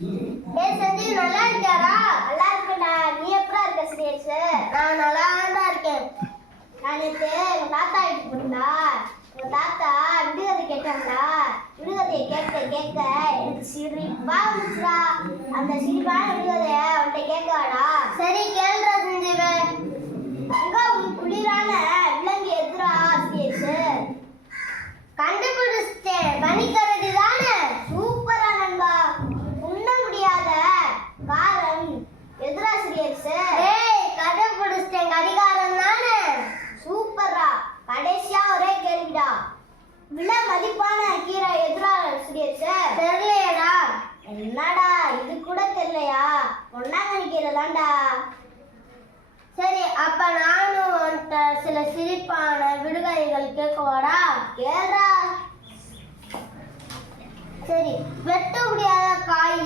சஞ்சீவ் நல்லா இருக்கியாடா? நல்லா இருக்கேன்டா. நீ எப்படா இருக்க சுரேஷ்? நான் நல்லா இருக்கேன். நான் நேற்று எங்க தாத்தா வீட்டுக்கு போனேன்டா. எங்க தாத்தா விடுகதை கேட்டாங்கடா. விடுகதையை கேட்க எனக்கு சிரிப்பா வந்துச்சுடா. அந்த சிரிப்பான விடுகதைய அவன்கிட்ட கேட்கவாடா? சரி கேளுடா சஞ்சீவன். அங்க உன் குளிரான விலங்கு எதிரா சுரேஷ்? கண்டுபிடிச்சிட்டேன், பனிக்கரடி தானே. சூப்பரா நண்பா. உண்ண முடியாத காரம் எதிராசிரியர். ஏய் கண்டுபிடிச்சிட்டேன், கடிகாரம் தானே. சூப்பரா. கடைசியா ஒரே கேள்விடா. விலை மதிப்பான கீரை எதிராசிரியர். தெரியலையடா. என்னடா இது கூட தெரியலையா? பொன்னாங்கண்ணி கீரை தான்டா. சரி அப்ப நானும் உன்கிட்ட சில சிரிப்பான விடுகதைகள் கேட்கவாடா? கேளா. சரி, வெட்ட முடியாத காய்